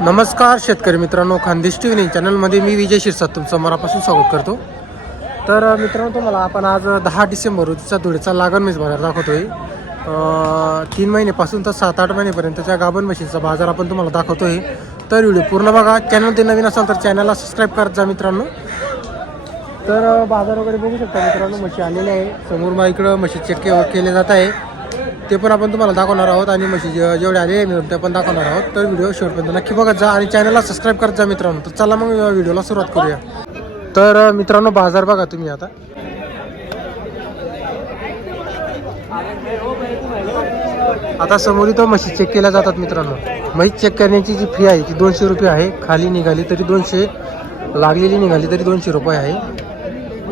नमस्कार शेतकरी मित्रांनो खानदेश टी व्ही चॅनलमध्ये मी विजय शिरसाट तुमचं मनापासून स्वागत करतो. तर मित्रांनो तुम्हाला आपण आज दहा डिसेंबर रोजीचा धुळेचा लागण मीच बाजार दाखवतोय तीन महिन्यापासून तर सात आठ महिनेपर्यंतच्या गाभण मशीनचा बाजार आपण तुम्हाला दाखवतोय. तर व्हिडिओ पूर्ण बघा. चॅनलमध्ये नवीन असाल तर चॅनलला सबस्क्राईब करत जा मित्रांनो. तर बाजार वगैरे बघू शकता मित्रांनो म्हशी आलेली आहे. समोर मा इकडं म्हशी चेक केले जात आहे. ते पण आपण तुम्हाला दाखवणार आहोत आणि म्हशी जे- जेवढे आले मिळून ते पण दाखवणार आहोत. तर व्हिडिओ शेवटपर्यंत नक्की बघत जा आणि चॅनलला सबस्क्राईब करत जा मित्रांनो. तर चला मग व्हिडिओला सुरुवात करूया. तर मित्रांनो बाजार बघा तुम्ही आता. आता समोर इथं म्हशी चेक केल्या जातात मित्रांनो. म्हशी चेक करण्याची जी फी आहे ती दोनशे रुपये आहे. खाली निघाली तरी दोनशे लागलेली निघाली तरी दोनशे रुपये आहे.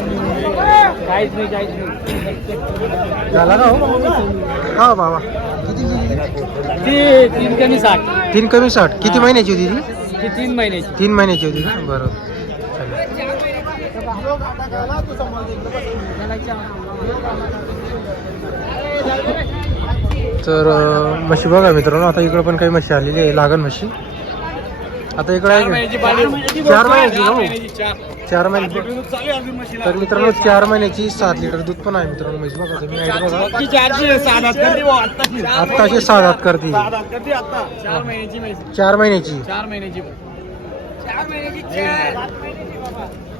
काहीच नाही काहीच नाही झाला का हो? हा बाबा. ती तीन कमी साठ. तीन कमी साठ. किती महिन्याची होती ती? ती तीन महिन्याची. तीन महिन्याची होती का बरं चालेल तर म्हशी बघा मित्रांनो आता इकडं पण काही म्हशी आलेली आहे लागण म्हशी. आता इकडे आहे का? चार महिन्याची का हो? चार. महिन्याची तर मित्रांनो चार महिन्याची सात लिटर दूध पण आहे मित्रांनो म्हशी बघा तुम्ही आहे बघा. आत्ताशे सात हात करते चार महिन्याची. चार महिन्याची चार महिन्याची. तर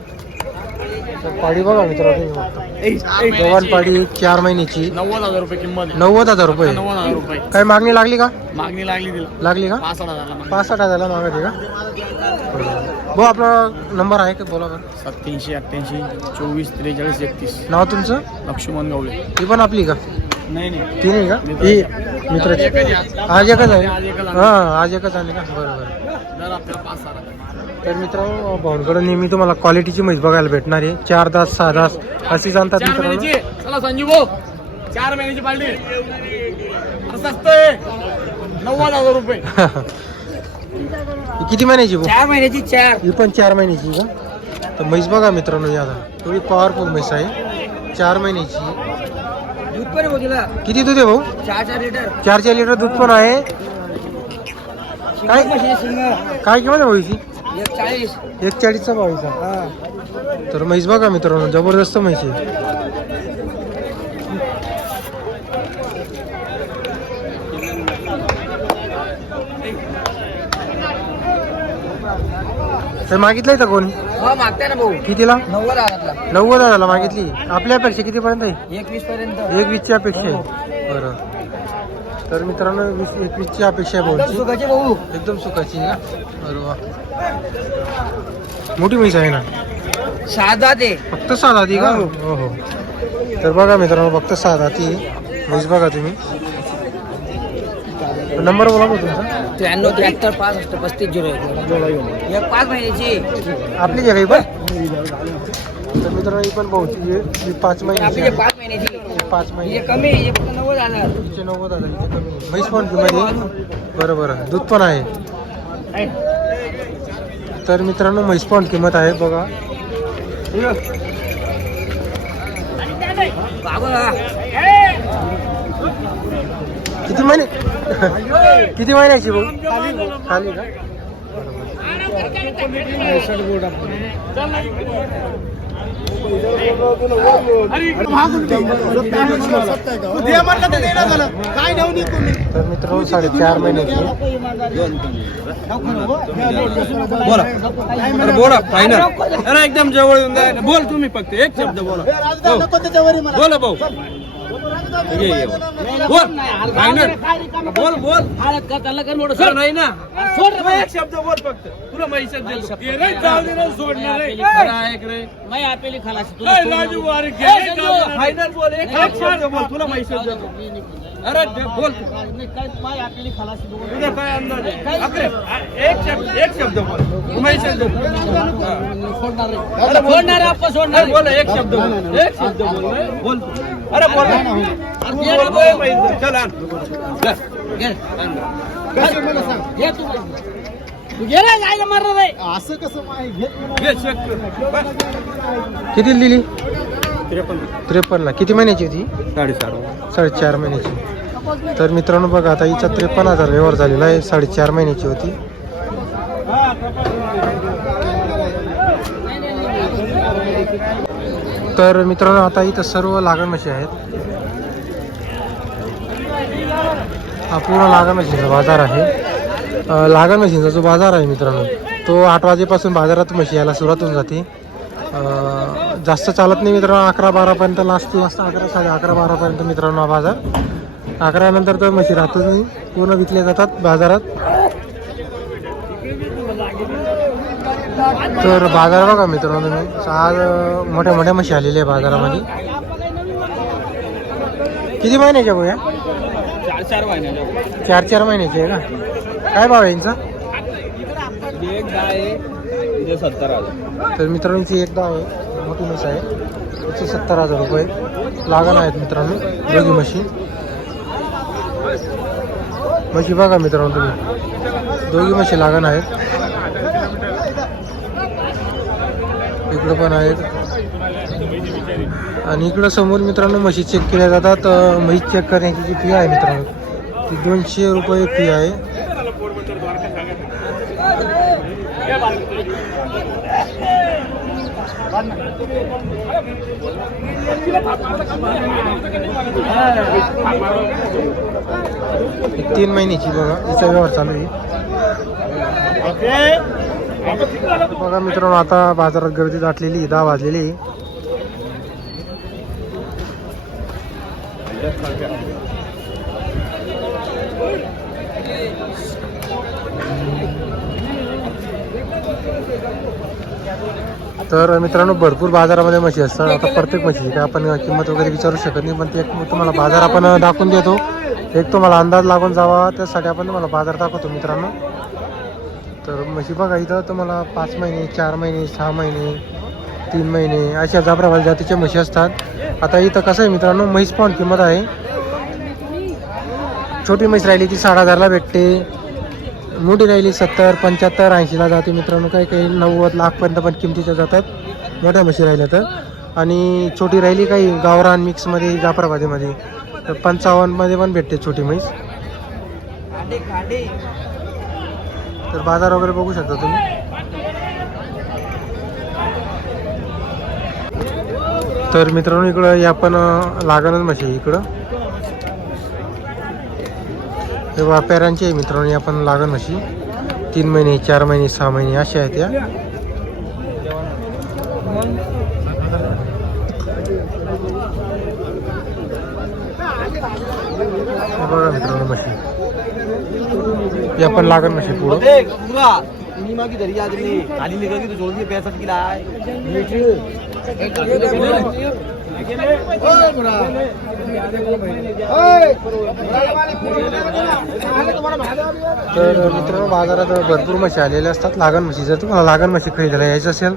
पाडी बघा मित्रांनो. बघा. जवान पाडी चार महिन्याची. नव्वद हजार रुपये किंमत नव्वद हजार रुपये. नव्वद हजार रुपये. काय मागणी लागली का? मागणी लागली तिला. लागली का? पाच हजारला पासष्ट हजारला मागायची का? भाऊ आपला नंबर आहे का? बोला बरं. सत्याऐंशी अठ्ठ्याऐंशी चोवीस त्रेचाळीस एकतीस. नाव तुमचं? लक्ष्मण गवळे. ही पण आपली का? नाही नाही. ती नाही का? ही मित्राची. आज एकच आहे. आज एकच आहे. हा आज एकच आली का बरं बरं. तर मित्रांनो भाऊंकडे नेहमी तुम्हाला क्वालिटीची म्हैस बघायला भेटणार आहे. चार दास सहा दास अशी जाणतात चार मित्रांनो. महिन्याची. चला संजीव भाऊ. चार महिन्याची आहे. नव्वद हजार रुपये. ही किती महिन्याची भाऊ? चार महिन्याची चार. ही पण चार महिन्याची का? तर म्हैस बघा मित्रांनो ही आता. थोडी पॉवरफुल म्हैस आहे. चार महिन्याची. दूध पण आहे तिला. किती दूध आहे भाऊ? चार चार लिटर. चार चार लिटर दूध पण आहे. काय? काय किंमत आहे भाऊ हिची? एक चाळीस एक चाळीसचा भाव तर म्हैस बघा मित्रांनो जबरदस्त म्हैस आहे. तर मागितलंय का कोणी? हो मागताय ना भाऊ. कितीला? नव्वद हजारला नव्वद हजारला मागितली. आपल्या अपेक्षा कितीपर्यंत आहे? एकवीस पर्यंत एक वीसची अपेक्षा आहे बरं. तर मित्रांनो वीस एकवीसची अपेक्षा भाऊची. सुखाचे भाऊ. एकदम सुखाची का मोठी म्हैस आहे ना? साधा ते. फक्त साधा ती का? हो. हो तर बघा मित्रांनो फक्त साधा ती म्हैस बघा तुम्ही. नंबर बोला बघ तुमचा. त्र्याण्णव त्र्याहत्तर असतो पस्तीस झिरो एक. पाच महिन्याची. आपली जे काही पण? तर मित्रांनो ही पण भाऊची आहे. पाच महिन्याची. जे पाच महिन्याची. पाच महिने कमी फक्त नव्वद हजार. म्हैस पण बरं बरं. दूध पण आहे. तर मित्रांनो म्हैस पण किंमत आहे बघा. किती महिने? किती महिन्याची भाऊ? खाली का? तर मित्रांनो साडेचार महिन्याची बोला. अरे बोला फायनल अरे एकदम जवळ येऊन जाय बोल तुम्ही फक्त एक शब्द बोला. हो. बोला भाऊ. बोल बोल हळद मोठं नाही ना सोड रे एक शब्द बोल फक्त तुला माहिती शब्द. सोडणार ऐक रे आपेली तुला राजू वारे फायनल बोल एक एक शब्द बोल तुला माहिती शब्द अरे बोल खलासी तुझा काय अंदाज अरे, एक शब्द एक शब्द बोल शब्द सोडणार सोडणार बोल एक शब्द बोल एक शब्द बोल बोल अरे बोल किती दिली? त्रेपन्नला. किती महिन्याची होती? साडेचार. साडेचार महिन्याची. तर मित्रांनो बघा आता हिचा त्रेपन्न हजार व्यवहार झालेला आहे. साडेचार महिन्याची होती. तर मित्रांनो आता इथं सर्व लागण म्हशी आहेत. हा पूर्ण लागा मशीनचा बाजार आहे. लागा मशीनचा म्हशींचा जो बाजार आहे मित्रांनो तो आठ वाजेपासून बाजारात म्हशी यायला सुरुवात होऊन जाते. जास्त चालत नाही मित्रांनो अकरा बारापर्यंत लास्ट लास्ट अकरा साडे अकरा बारापर्यंत मित्रांनो हा बाजार. अकरानंतर तर म्हशी राहतच नाही पूर्ण विकल्या जातात बाजारात. तर बाजार बघा मित्रांनो तुम्ही आज मोठ्या मोठ्या म्हशी आलेल्या आहे बाजारामध्ये. किती महिन्याच्या भैया? चार चार महिन्याच्या चार चार महिन्याचे आहे का? काय भाव आहे यांचा? एक दहा आहे सत्तर हजार. तर मित्रांनो हिची एक डाव आहे मोठी म्हशी आहे. त्याचे सत्तर हजार रुपये. लागण आहेत मित्रांनो दोघी म्हशी. म्हशी बघा मित्रांनो तुम्ही. दोघी म्हशी लागण आहेत. इकडं पण आहेत. आणि इकडं समोर मित्रांनो म्हशी चेक केल्या जातात. म्हशी चेक करण्याची जी फी आहे मित्रांनो ती दोनशे रुपये फी आहे. तीन महिन्याची बघा हिचा व्यवहार चालू आहे. बघा मित्रांनो आता बाजारात गर्दी दाटलेली आहे, दहा वाजलेली तर मित्रांनो भरपूर बाजारामध्ये म्हशी असतात. आता प्रत्येक म्हशीची काय आपण किंमत वगैरे विचारू शकत नाही पण ते एक तुम्हाला बाजार आपण दाखवून देतो. एक तुम्हाला अंदाज लागून जावा त्यासाठी आपण तुम्हाला बाजार दाखवतो मित्रांनो. तर म्हशी बघा इथं तुम्हाला पाच महिने चार महिने सहा महिने तीन महिने अशा जाफराबाद जातीच्या म्हशी असतात. आता इथं कसं आहे मित्रांनो म्हैस पण किंमत आहे. छोटी म्हैस राहिली ती साठ हजारला भेटते. मोठी राहिली सत्तर पंच्याहत्तर ऐंशीला जाते मित्रांनो. काही काही नव्वद लाखपर्यंत पण किमतीच्या जातात. मोठ्या म्हशी राहिल्या तर. आणि छोटी राहिली काही गावरान मिक्समध्ये जाफराबादीमध्ये. तर पंचावन्नमध्ये पण भेटते छोटी म्हैस. तर बाजार वगैरे बघू शकता तुम्ही. तर मित्रांनो इकडं या पण लागणच म्हशी इकडं. हे व्यापाऱ्यांचे आहे मित्रांनो या पण लागण म्हशी. तीन महिने चार महिने सहा महिने अशा आहेत या. बघा मित्रांनो म्हशी. या पण लागण म्हशी पुढं. की दरिया खाली के तो छोड़ दिए किला तर मित्रांनो बाजारात भरपूर म्हशी आलेल्या असतात. लागण म्हशी जर तुम्हाला लागण म्हशी खरेदीला यायचं असेल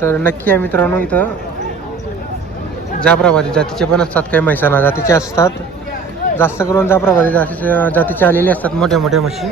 तर नक्की या मित्रांनो इथं जाफराबादी जातीचे पण असतात काही म्हैसाना जातीचे असतात. जास्त करून जाफराबादी जातीचे जातीचे आलेले असतात मोठ्या मोठ्या म्हशी.